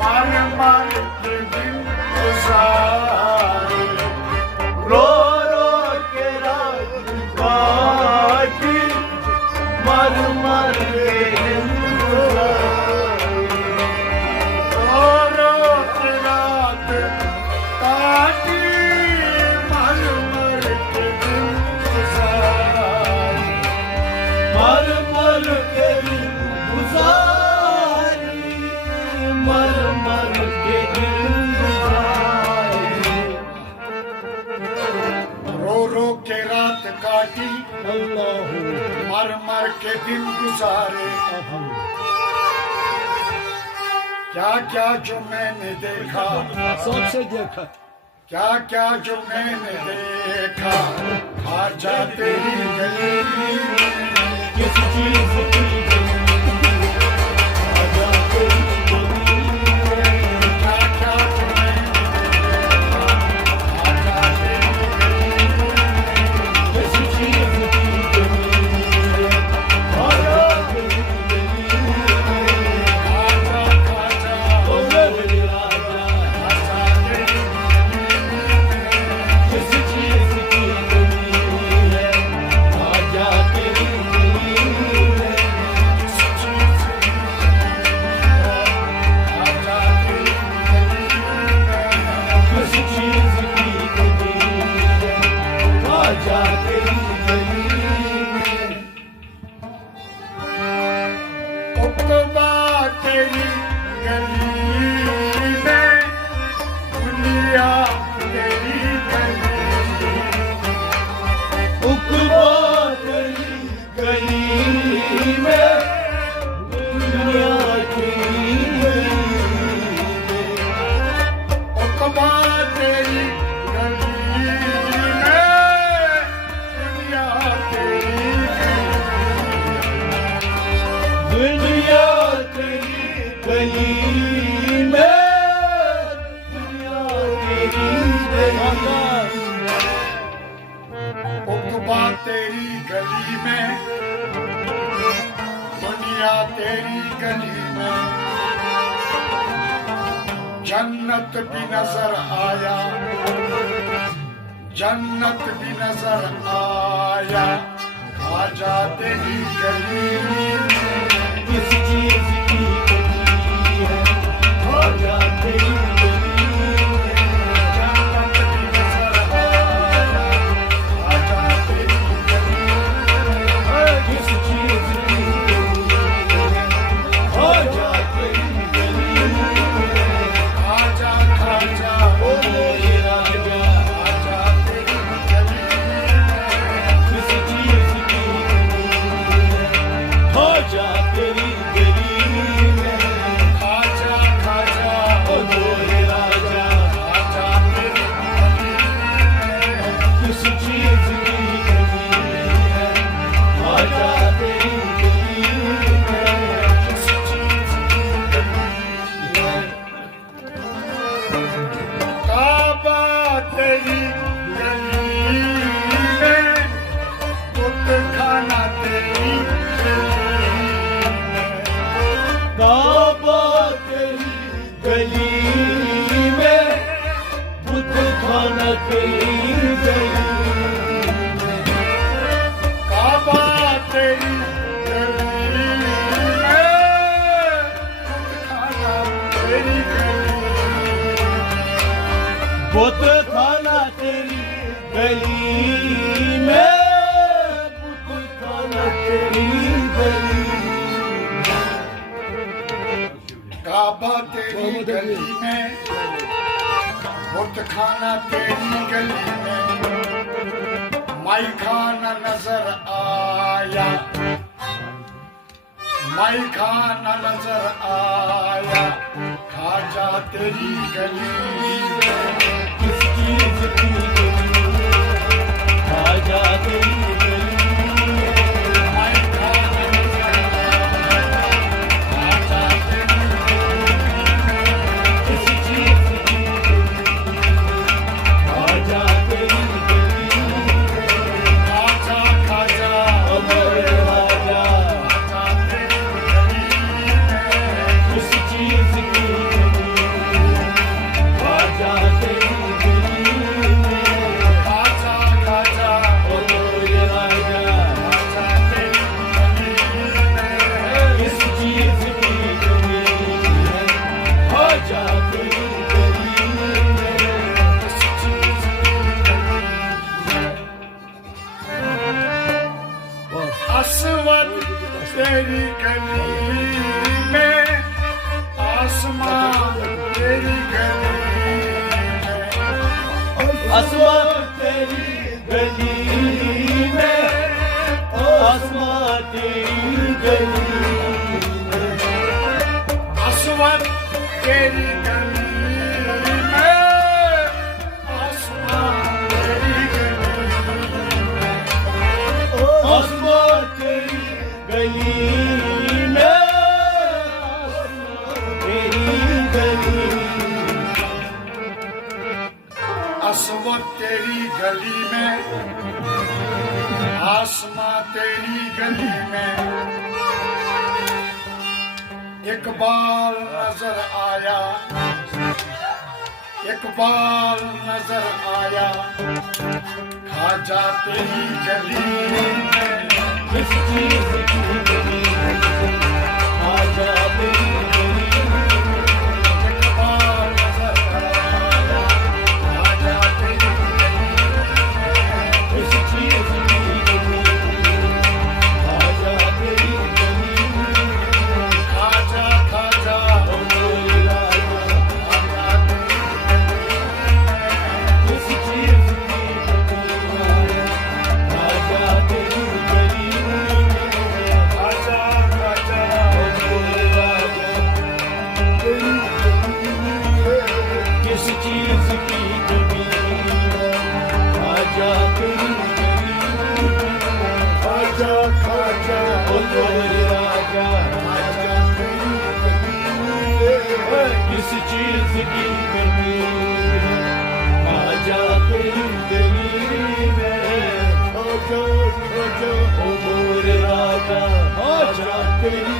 मर मर के दिन गुजारे, रो रो के रात काटी, मर मर के दिन गुजारे, रो रो के रात काटी, मर मर के दिन गुजारे, मर मर के दिन गुजारे, मर मर के दिन गुजारे, रो रो के रात काटी, मर मर के दिन गुजारे, क्या क्या जो मैंने देखा, सबसे देखा क्या क्या जो मैंने देखा, आजा तेरी गली किस चीज की आजा तेरी गली क्या क्या जो मैंने देखा, आजा तेरी किस चीज की गली आजा तेरी गली आजा आजा ओ मेरे राजा आजा तेरी किस चीज की गली है आजा तेरी गली है आजा तेरी किस चीज की गली है आजा तेरी गली है उकबा तेरी गली में, दुनिया तेरी गली उकबा तेरी गली में दुनिया की गली में उकबा तेरी गली में, दुनिया तेरी दुनिया तेरी गली में दुनिया तेरी गली उकबा तेरी गली में, दुनिया तेरी गली में, जन्नत भी नजर आया, जन्नत भी नजर आया, आजा तेरी गली में, किस चीज की गली है आजा तेरी गली है जन्नत भी नजर आया, आजा तेरी गली में, किस चीज की गली है आजा तेरी गली है आजा आजा ओ मेरे राजा आजा तेरी गली में, किस चीज की गली है आजा तेरी गली है आजा आजा ओ मेरे राजा आजा तेरी गली में, किस चीज की गली है आजा तेरी गली है किस चीज की गली है काबा तेरी गली में, बुत खाना तेरी गली में, काबा तेरी गली में बुत खाना तेरी गली में काबा तेरी गली में, बुत खाना तेरी गली बुत खाना तेरी गली में बुत खाना तेरी गली काबा तेरी गली में, बुत खाना तेरी गली में, माई खाना नजर आया, माई खाना नजर आया, खाजा तेरी गली में, किस चीज की गली आजा तेरी गली माई खाना नजर आया, खाजा तेरी गली में, किस चीज की गली आजा तेरी गली खाजा खाजा ओ मेरे राजा खाजा तेरी गली में, किस चीज की गली तेरी गली आसमां तेरी गली में, आसमां तेरी गली में, आसमान तेरी गली में, आसमान तेरी गली में, आसमां तेरी गली में, तेरी गली आसमान तेरी गली में, आसमां तेरी गली में, इकबाल नजर आया, इकबाल नजर आया, खाजा तेरी गली में, किस चीज की गली आजा तेरी गली इकबाल नजर आया, खाजा तेरी गली किस चीज की गली आजा तेरी गली खाजा खाजा ओ मोरे राजा खाजा तेरी किस चीज की गली आजा तेरी गली खाजा खाजा ओ मोरे राजा किस चीज की गली आजा तेरी गली खाजा खाजा ओ मोरे राजा खाजा तेरी किस चीज की कमी आजा तेरी गली में आजा आजा ओ मोरे राजा आजा तेरी